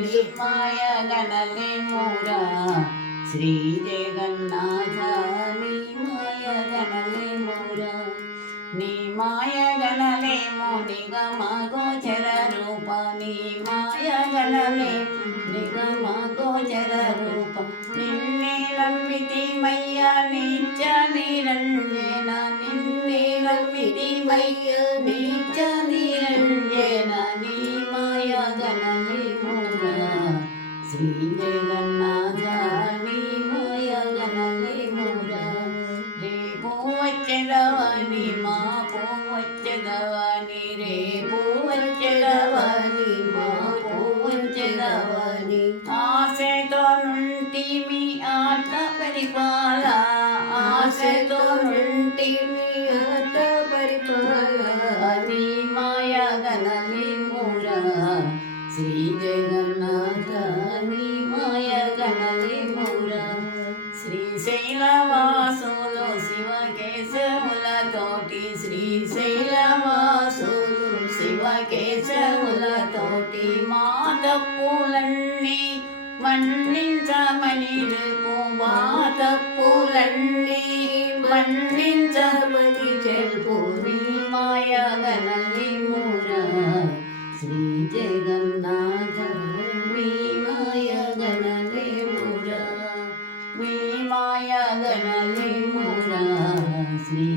ಮಾಯ ಗಣಲೆ ಮೂರ ಶ್ರೀ ಜಗನ್ನಾಥ ನೀ ಮಾಯ ಗಣಲೆ ಮೂರ ನೀ ಮಾಯ ಗಣಲೆ ನಿಗಮ ಗೋಚರ ರೂಪ ನೀ ಮಾಯ ಗಣಲೆ ನಿಗಮ ಗೋಚರ ರೂಪ ನಿನ್ನೆ ನಂಬಿತಿ ಮಯ್ಯ ನಿತ್ಯ ನಿರಂಜನ ನಿನ್ನೆ ನಂಬಿತಿ ಮಯ್ಯ ನಿತ್ಯ ನಿರಂಜನ ನೀ ಮಾಯ ಗಣಲೆ ಮೂರ ಶ್ರೀ ಜಗನ್ನಾಥ ನೀ ಮಾಯ ಗಣಲೆ ಮೂರ ರೇಪು వచ్చెదవని మాపు వచ్చెదవని రేపు వచ్చెదవని మాపు వచ్చెదవని ఆశతో నుంటిమి ఆట పరిపాల ఆశతో నుంటిమి ఆట పరిపాల నీ మాయ గణలి మూర శ్రీ జగన్నాథ నీ మాయ గణలి మూర శ్రీశైలవాసులు శివకేశవులతోటి శ్రీశైలవాసులు శివకేశవులతోటి మా తప్పులన్నీ మన్నించమని తెలుపు మా తప్పులన్నీ మన్నించమని తెలుపు నీ మాయ గణలి మూర శ్రీ జగన్నాథ నీ మాయ గణలి మూర మీ మాయ గణలి మూర శ్రీ